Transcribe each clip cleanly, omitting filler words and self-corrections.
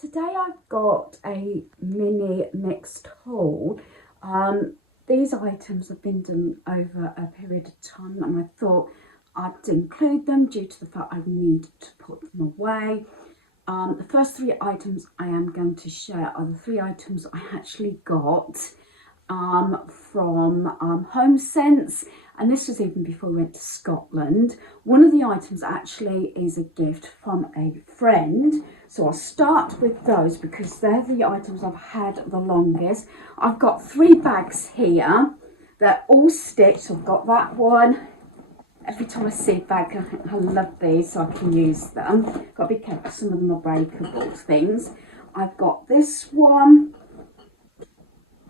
Today I've got a mini mixed haul. These items have been done over a period of time and I thought I'd include them due to the fact I need to put them away. The first three items I am going to share are the three items I actually got from Homesense, and this was even before we went to Scotland. One of the items actually is a gift from a friend, so I'll start with those because they're the items I've had the longest. I've got three bags here. They're all stitched, so I've got that one. Every time I see a bag, I think I love these, so I can use them. Got to be careful, some of them are breakable things. I've got this one,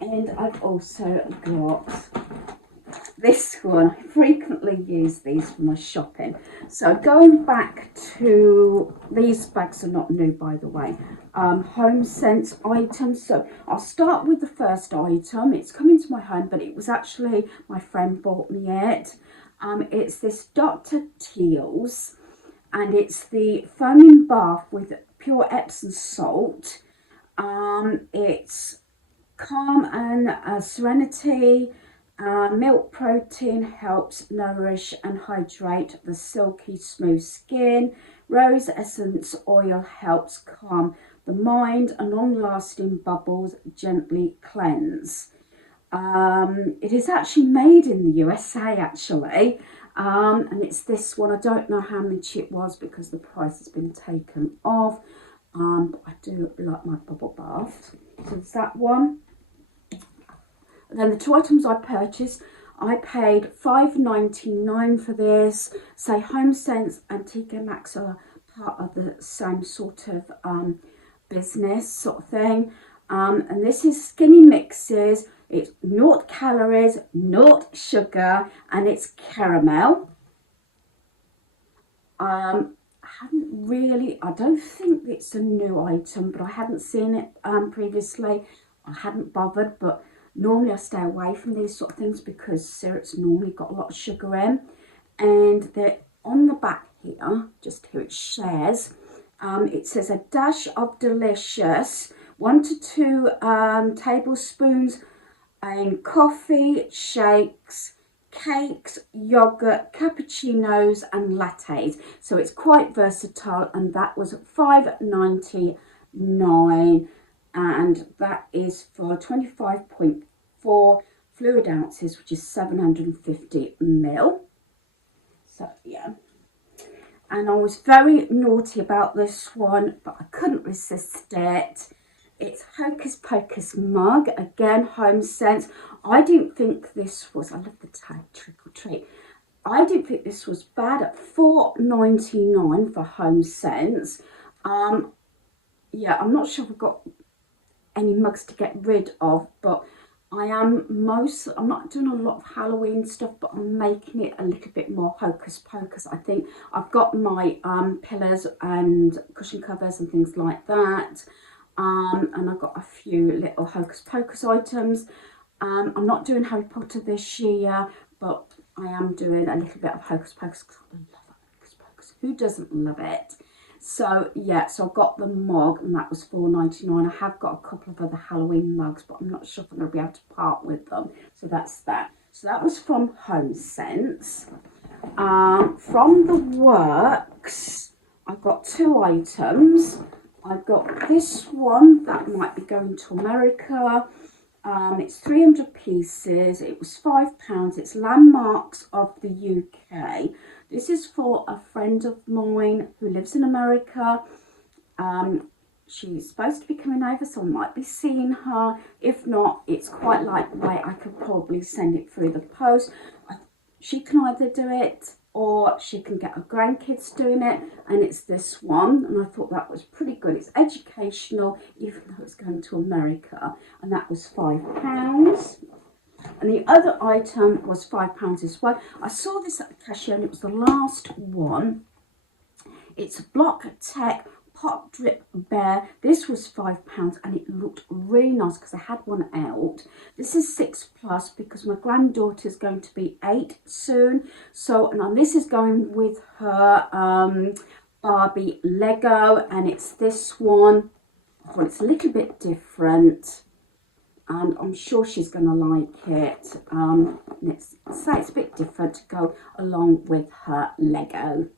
and I've also got this one. I frequently use these for my shopping. So going back to, these bags are not new, by the way, Homesense items. So I'll start with the first item. It's coming to my home, but it was actually my friend bought me it. It's this Dr. Teal's, and it's the foaming bath with pure Epsom salt. It's calm and serenity. Milk protein helps nourish and hydrate the silky smooth skin. Rose essence oil helps calm the mind, and long-lasting bubbles gently cleanse. It is actually made in the USA actually, and it's this one. I don't know how much it was because the price has been taken off, but I do like my bubble bath. So it's that one. And then the two items I purchased, I paid $5.99 for this. Say Homesense and TK Maxx are part of the same sort of business sort of thing. And this is skinny mixes. It's 0 calories, 0 sugar, and it's caramel. I don't think it's a new item, but I hadn't seen it previously. I hadn't bothered, but normally I stay away from these sort of things because syrup's normally got a lot of sugar in. And they're on the back here, just here it shares. It says a dash of delicious, 1 to 2 tablespoons in coffee, shakes, cakes, yogurt, cappuccinos and lattes. So it's quite versatile, and that was $5.99, and that is for 25.4 fluid ounces, which is 750 ml. So yeah, and I was very naughty about this one, but I couldn't resist it. It's Hocus Pocus mug, again Homesense. I didn't think this was, I love the tag trick or treat. I didn't think this was bad at $4.99 for Homesense. Yeah, I'm not sure if I've got any mugs to get rid of, but I'm not doing a lot of Halloween stuff, but I'm making it a little bit more Hocus Pocus. I think I've got my pillows and cushion covers and things like that. And I've got a few little Hocus Pocus items. I'm not doing Harry Potter this year, but I am doing a little bit of Hocus Pocus because I love Hocus Pocus. Who doesn't love it? So yeah, so I got the mug, and that was $4.99. I have got a couple of other Halloween mugs, but I'm not sure if I'm going to be able to part with them. So that's that. So that was from Homesense. From the works, I've got two items. I've got this one that might be going to America. It's 300 pieces. It was £5. It's Landmarks of the UK. This is for a friend of mine who lives in America. She's supposed to be coming over, so I might be seeing her. If not, it's quite lightweight. I could probably send it through the post. She can either do it or she can get her grandkids doing it, and it's this one, and I thought that was pretty good. It's educational, even though it's going to America, and that was £5. And the other item was £5 as well. I saw this at the cashier, and it was the last one. It's a Block Tech Pot Drip Bear. This was £5, and it looked really nice because I had one out. This is 6+ because my granddaughter's going to be 8 soon. So, and this is going with her Barbie Lego, and it's this one. well, it's a little bit different, and I'm sure she's going to like it. Let's say it's a bit different to go along with her Lego.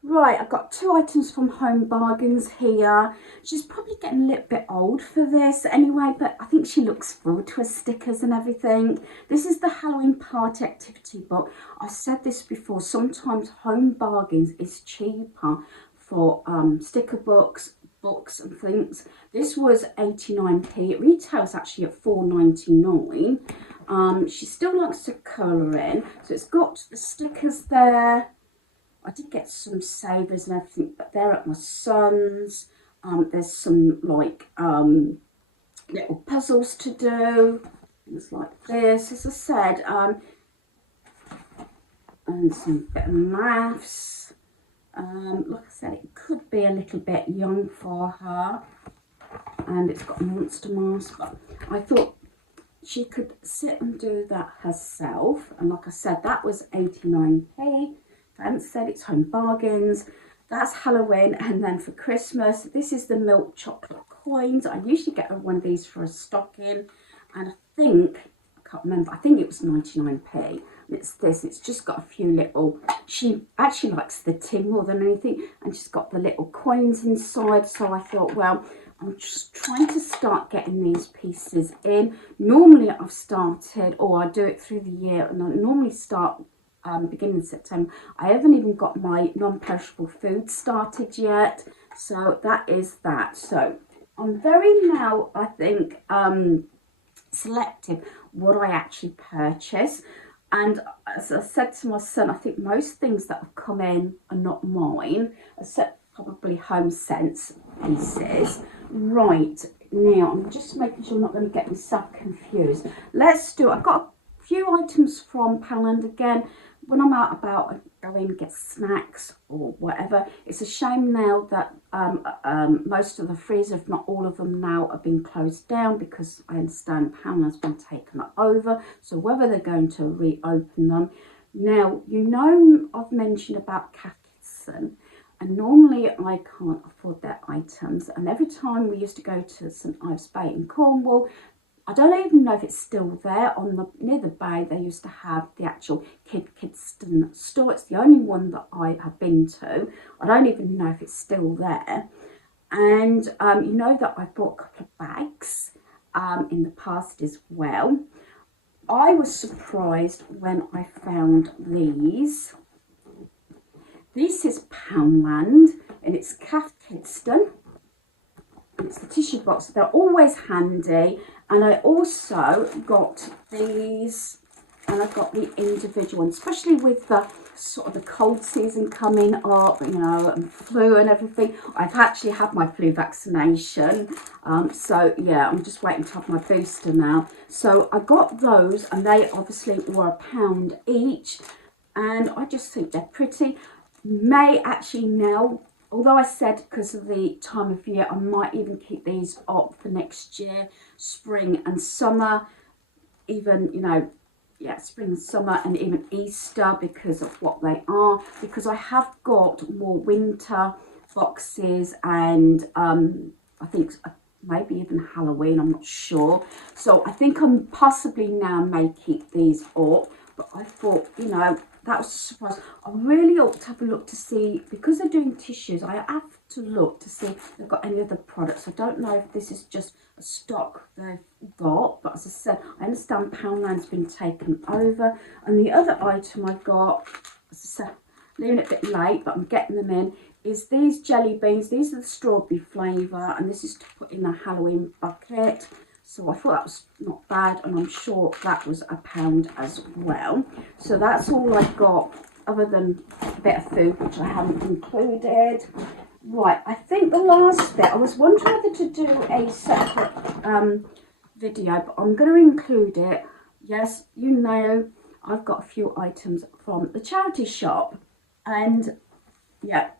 Right, I've got 2 items from HomeBargains here. She's probably getting a little bit old for this anyway, but I think she looks forward to her stickers and everything. This is the Halloween Party Activity Book. I've said this before, sometimes HomeBargains is cheaper for sticker books and things. This was 89p. It retails actually at 4.99. She still likes to colour in, so it's got the stickers there. I did get some savers and everything, but they're at my son's. There's some like little puzzles to do, things like this, as I said, and some bit of maths. Like I said, it could be a little bit young for her, and it's got a monster mask, but I thought she could sit and do that herself. And like I said, that was 89p. I haven't said it's HomeBargains. That's Halloween. And then for Christmas, this is the milk chocolate coins. I usually get one of these for a stocking, and I can't remember, I think it was 99p. And it's this, it's just got a few little, she actually likes the tin more than anything, and she's got the little coins inside. So I thought, well, I'm just trying to start getting these pieces in. Normally I've started, or I do it through the year, and I normally start beginning of September. I haven't even got my non-perishable food started yet, so that is that. So I'm very now, I think, selective what I actually purchase. And as I said to my son, I think most things that have come in are not mine, except probably Homesense pieces. Right, now I'm just making sure I'm not going to get myself confused. I've got a few items from Poundland again. When I'm out about, I go in and get snacks or whatever. It's a shame now that most of the freezer, if not all of them now, are being closed down, because I understand Poundland's been taken over. So whether they're going to reopen them. Now, you know, I've mentioned about Catkinson, and normally I can't afford their items. And every time we used to go to St Ives Bay in Cornwall, I don't even know if it's still there. Near the bay, they used to have the actual Kidston store. It's the only one that I have been to. I don't even know if it's still there. And you know that I bought a couple of bags in the past as well. I was surprised when I found these. This is Poundland, and it's Kidston. It's the tissue box. They're always handy. And I also got these, and I got the individual ones, especially with the sort of the cold season coming up, you know, and flu and everything. I've actually had my flu vaccination. So yeah, I'm just waiting to have my booster now. So I got those, and they obviously were £1 each. And I just think they're pretty. May actually now, although I said because of the time of year, I might even keep these up for next year, spring and summer, even, you know, yeah, spring and summer, and even Easter, because of what they are, because I have got more winter boxes, and I think maybe even Halloween, I'm not sure. So I think I'm possibly now may keep these up, but I thought, you know, that was a surprise. I really ought to have a look to see, because they're doing tissues, I have to look to see if they've got any other products. I don't know if this is just a stock they've got, but as I said, I understand Poundland's been taken over. And the other item I got, as I said, leaving it a bit late, but I'm getting them in, is these jelly beans. These are the strawberry flavour, and this is to put in a Halloween bucket. So I thought that was not bad, and I'm sure that was £1 as well. So that's all I got, other than a bit of food, which I haven't included. Right, I think the last bit, I was wondering whether to do a separate video, but I'm going to include it. Yes, you know, I've got a few items from the charity shop, and yeah,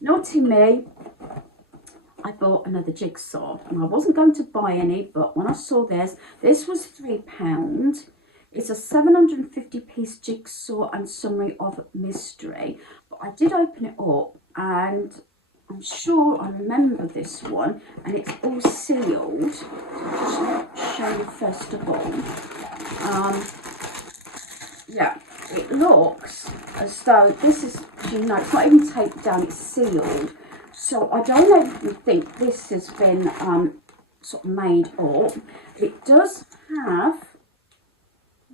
naughty me, I bought another jigsaw, and I wasn't going to buy any, but when I saw this was £3. It's a 750-piece jigsaw and summary of mystery. But I did open it up, and I'm sure I remember this one, and it's all sealed. So I'll just show you first of all. Yeah, it looks as though this is, you know, it's not even taped down, it's sealed. So I don't even think this has been sort of made up. It does have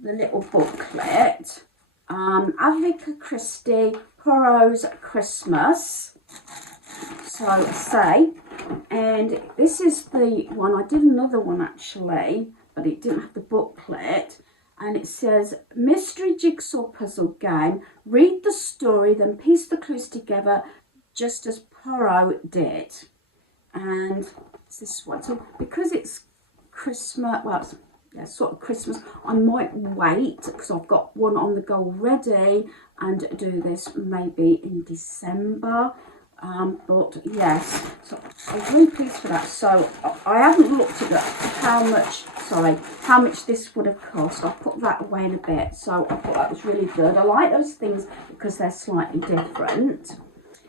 the little booklet, Agatha Christie, Poirot's Christmas. So say, and this is the one, I did another one actually, but it didn't have the booklet. And it says, mystery jigsaw puzzle game. Read the story, then piece the clues together, just as Poirot did. And it's this one. So because it's Christmas, well, it's, yeah, sort of Christmas, I might wait because I've got one on the go already and do this maybe in December. But yes, so I'm really pleased for that. So I haven't looked at how much this would have cost. I'll put that away in a bit. So I thought that was really good. I like those things because they're slightly different.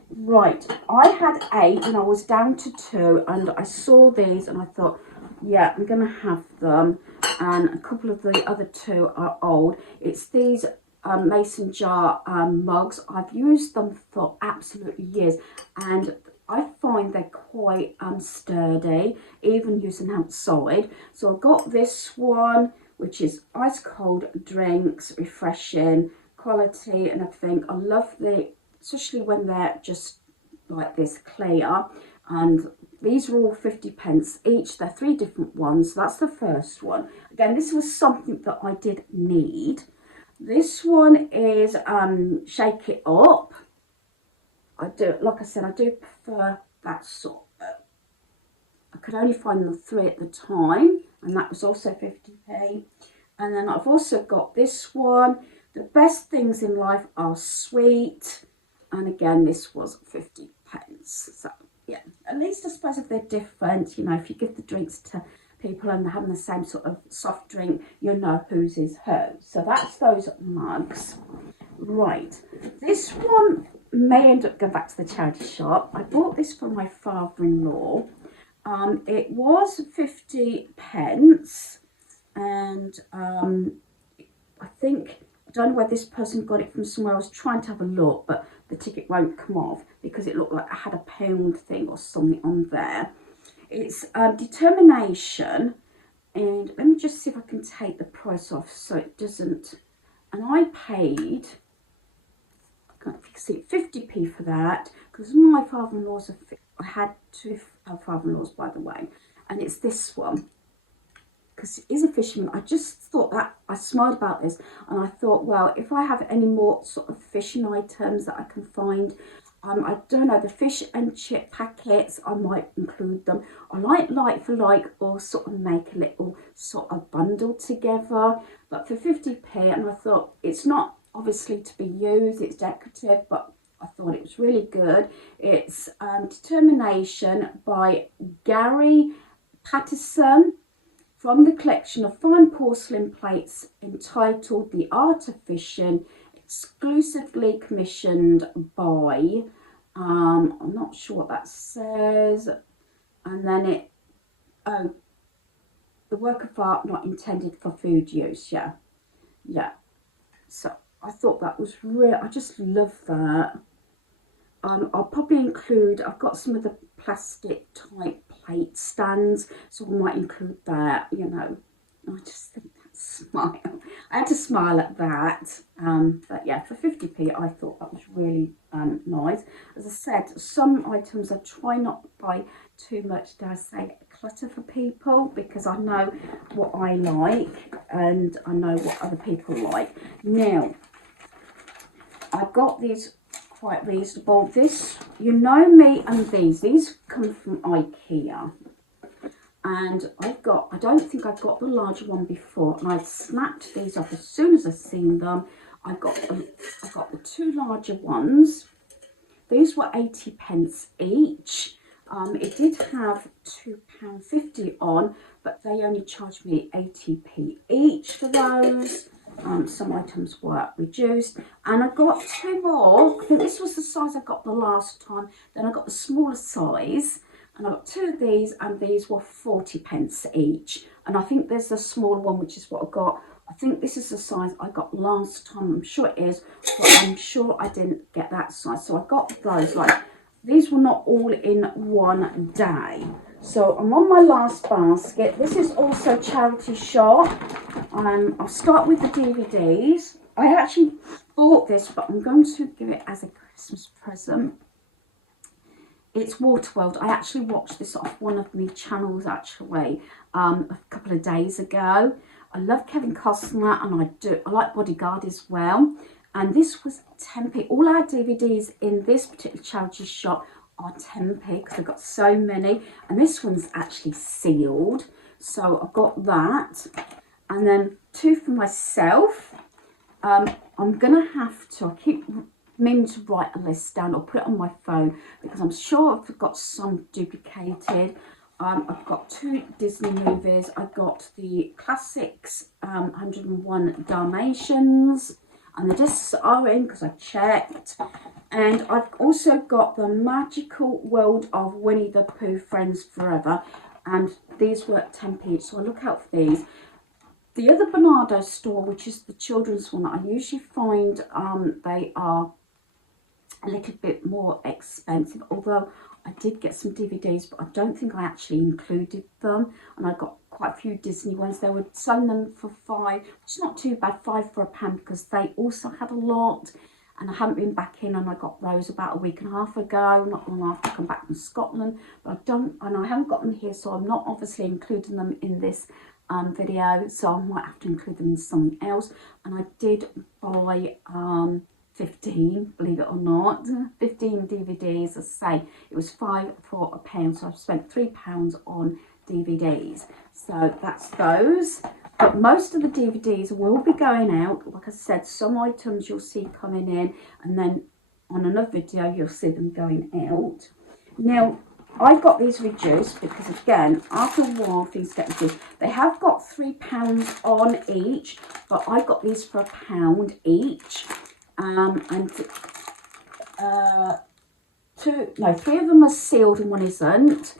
Right, I had 8 and I was down to 2, and I saw these and I thought, yeah, I'm gonna have them. And a couple of the other 2 are old. It's these mason jar mugs. I've used them for absolutely years, and I find they're quite sturdy, even using outside. So I got this one, which is ice cold drinks, refreshing, quality and everything. I love the, especially when they're just like this clear, and these are all 50p each. They're 3 different ones. So that's the first one. Again, this was something that I did need. This one is Shake It Up. I do, like I said, I do prefer that sort of, I could only find the 3 at the time, and that was also 50p. And then I've also got this one, The Best Things in Life Are Sweet, and again this was 50p. So yeah, at least I suppose if they're different, you know, if you give the drinks to people and they're having the same sort of soft drink, you know whose is hers. So that's those mugs. Right, this one may end up going back to the charity shop. I bought this for my father-in-law. It was 50p, and I think, I don't know where this person got it from somewhere. I was trying to have a look, but the ticket won't come off because it looked like I had a pound thing or something on there. It's Determination, and let me just see if I can take the price off so it doesn't, and I paid, I can't see, 50p for that, because my father-in-law's, I had 2 father-in-laws by the way, and it's this one, because it is a fisherman. I just thought that, I smiled about this, and I thought, well, if I have any more sort of fishing items that I can find, I don't know, the fish and chip packets, I might include them. I like for like, or sort of make a little sort of bundle together, but for 50p, and I thought, it's not obviously to be used, it's decorative, but I thought it was really good. It's Determination by Gary Patterson, from the collection of fine porcelain plates entitled The Art of Fishing, exclusively commissioned by, I'm not sure what that says, and then it, oh, the work of art not intended for food use, yeah, so I thought that was real, I just love that. I'll probably include, I've got some of the plastic type plate stands, so I might include that, you know. I just think that smile, I had to smile at that. But yeah, for 50p I thought that was really nice. As I said, some items I try not to buy too much, dare I say, clutter for people, because I know what I like and I know what other people like. Now, I got these quite reasonable. This, you know me and these come from IKEA, and I don't think I got the larger one before, and I snapped these up as soon as I seen them. I got the 2 larger ones. These were 80p each. It did have £2.50 on, but they only charged me 80p each for those. Some items were reduced, and I got 2 more. I think this was the size I got the last time. Then I got the smaller size, and I got 2 of these, and these were 40p each. And I think there's a smaller one, which is what I got. I think this is the size I got last time. I'm sure it is, but I'm sure I didn't get that size. So I got those. Like, these were not all in one day. So I'm on my last basket. This is also charity shop. I'll start with the DVDs. I actually bought this, but I'm going to give it as a Christmas present. It's Waterworld. I actually watched this off one of my channels actually a couple of days ago. I love Kevin Costner, and I like Bodyguard as well. And this was 10p. All our DVDs in this particular charity shop are 10p because I've got so many. And this one's actually sealed. So I've got that. And then 2 for myself. I'm going to have to, I keep meaning to write a list down or put it on my phone because I'm sure I've got some duplicated. I've got 2 Disney movies. I've got the classics, 101 Dalmatians, and the discs are in because I checked. And I've also got the Magical World of Winnie the Pooh Friends Forever, and these were 10p each, so I look out for these. The other Bernardo store, which is the children's one, I usually find they are a little bit more expensive, although I did get some DVDs, but I don't think I actually included them. And I got quite a few Disney ones. They were selling them for £5, which is not too bad, £5 for a pound, because they also had a lot. And I haven't been back in, and I got those about a week and a half ago, not long after I come back from Scotland. But I haven't got them here, so I'm not obviously including them in this video, so I might have to include them in something else. And I did buy 15, believe it or not, 15 DVDs. As I say, it was £5 for a pound, so I've spent £3 on DVDs. So that's those. But most of the DVDs will be going out. Like I said, some items you'll see coming in, and then on another video you'll see them going out. Now, I got these reduced because, again, after a while things get reduced. They have got £3 on each, but I got these for £1 each. And 3 of them are sealed and 1 isn't.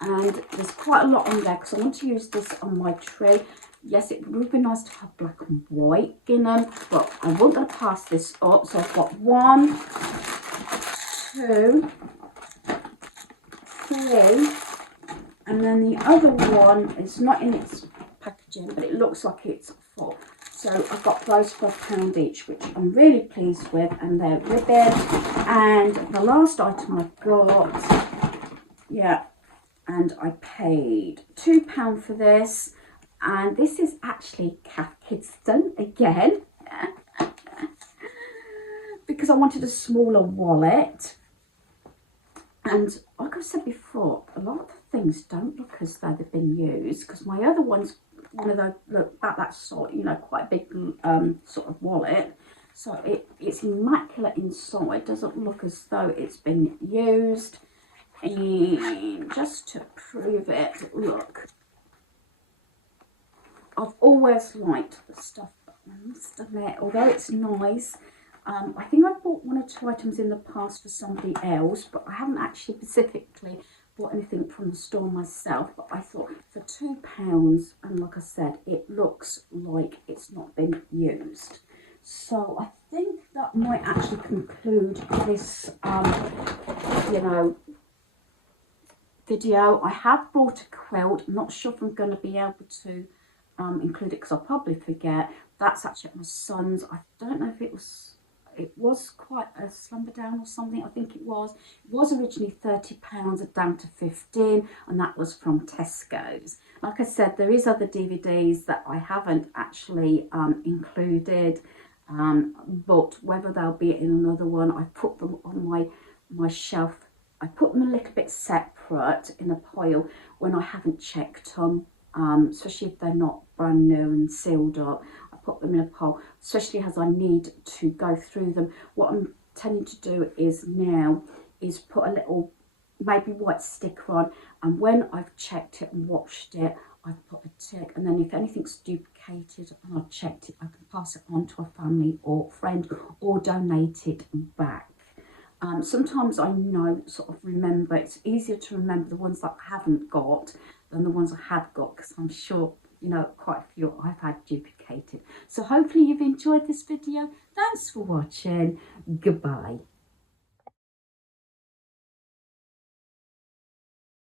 And there's quite a lot on there because I want to use this on my tree. Yes, it would be nice to have black and white in them, but I wasn't going to pass this up. So I've got 1, 2, 3, and then the other one is not in its packaging, but it looks like it's 4. So I've got those for £1 each, which I'm really pleased with, and they're ribbon. And the last item I've got, yeah, and I paid £2 for this. And this is actually Cath Kidston again, because I wanted a smaller wallet. And like I've said before, a lot of the things don't look as though they've been used, because my other one's one of those, look, about that sort, you know, quite a big sort of wallet. So it's immaculate inside, doesn't look as though it's been used. And just to prove it, look. I've always liked the stuff, but I must admit, although it's nice, I think I bought 1 or 2 items in the past for somebody else, but I haven't actually specifically bought anything from the store myself. But I thought for £2, and like I said, it looks like it's not been used. So I think that might actually conclude this, you know, video. I have brought a quilt. I'm not sure if I'm going to be able to include it because I'll probably forget. That's actually at my son's. I don't know if it was quite a slumber down or something. I think it was originally £30, down to 15, and that was from Tesco's. Like I said, there is other DVDs that I haven't actually included, but whether they'll be in another one, I put them on my shelf. I put them a little bit separate in a pile when I haven't checked them. Especially if they're not brand new and sealed up. I put them in a pile, especially as I need to go through them. What I'm tending to do is now put a little maybe white sticker on, and when I've checked it and watched it, I've put a tick, and then if anything's duplicated and I've checked it, I can pass it on to a family or friend or donate it back. Sometimes I know, sort of remember, it's easier to remember the ones that I haven't got than the ones I have got, because I'm sure, you know, quite a few I've had duplicated. So hopefully you've enjoyed this video. Thanks for watching. Goodbye.